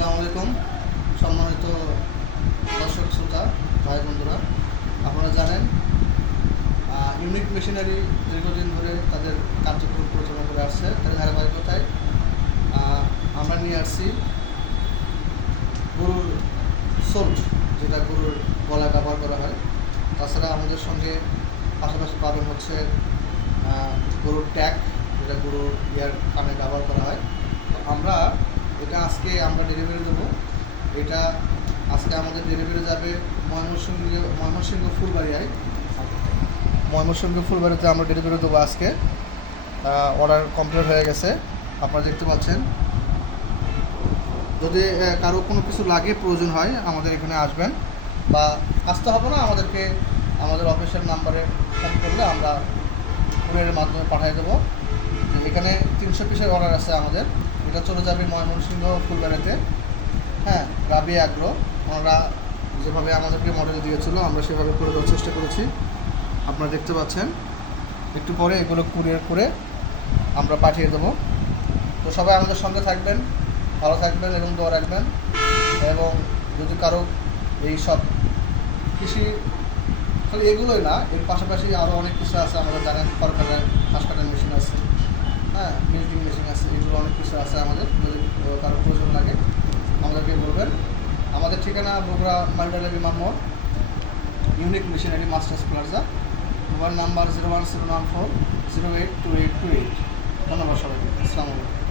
আসসালামু আলাইকুম সম্মানিত দর্শক শ্রোতা ভাই বন্ধুরা, আপনারা জানেন ইউনিক মেশিনারি দীর্ঘদিন ধরে তাদের কার্যক্রম পরিচালনা করে আসছে। তার ধারাবাহিকতায় আমরা নিয়ে আসছি গরুর সোল্ট, যেটা গরুর গলায় ব্যবহার করা হয়। তাছাড়া আমাদের সঙ্গে পাশাপাশি পাবেন হচ্ছে গরুর ট্যাগ, যেটা গরুর কানে ব্যবহার করা হয়। তো এটা আজকে আমরা ডেলিভারি দেবো। এটা আজকে আমাদের ডেলিভারি যাবে ময়মনসিংহ ফুলবাড়িতে আমরা ডেলিভারি দেবো আজকে। অর্ডার কমপ্লিট হয়ে গেছে, আপনারা দেখতে পাচ্ছেন। যদি কারো কোনো কিছু লাগে, প্রয়োজন হয়, আমাদের এখানে আসবেন, বা আসতে হবে না, আমাদের অফিসের নাম্বারে ফোন করলে আমরা কুরিয়ারের মাধ্যমে পাঠিয়ে দেবো। এখানে 300 পিসের অর্ডার আছে আমাদের। এটা চলে যাবে ময়মনসিংহ ফুলবাড়িতে। হ্যাঁ, রাবি আগ্রো, ওনারা যেভাবে আমাদেরকে মডেল দিয়েছিল আমরা সেভাবে করে দেওয়ার চেষ্টা করেছি। আপনারা দেখতে পাচ্ছেন। একটু পরে এগুলো কুরিয়ার করে আমরা পাঠিয়ে দেবো। তো সবাই আমাদের সঙ্গে থাকবেন, ভালো থাকবেন এবং দোয়া রাখবেন। এবং যদি কারো এই সব কৃষি খালি এগুলোই না, এর পাশাপাশি আরও অনেক কিছু আছে। আমাদের জানেন কলকাতায় ঘাস কাটার মেশিন আছে, হ্যাঁ, মিল্কিং মেশিন আছে, এগুলো অনেক কিছু আছে আমাদের। যদি কারো প্রয়োজন লাগে আমাদেরকে বলবেন। আমাদের ঠিকানা বগুড়া মালডালে বিমান মোড়, unique machinery masters plaza, mobile number 01714 082828। ধন্যবাদ সবাইকে। আসসালামু আলাইকুম।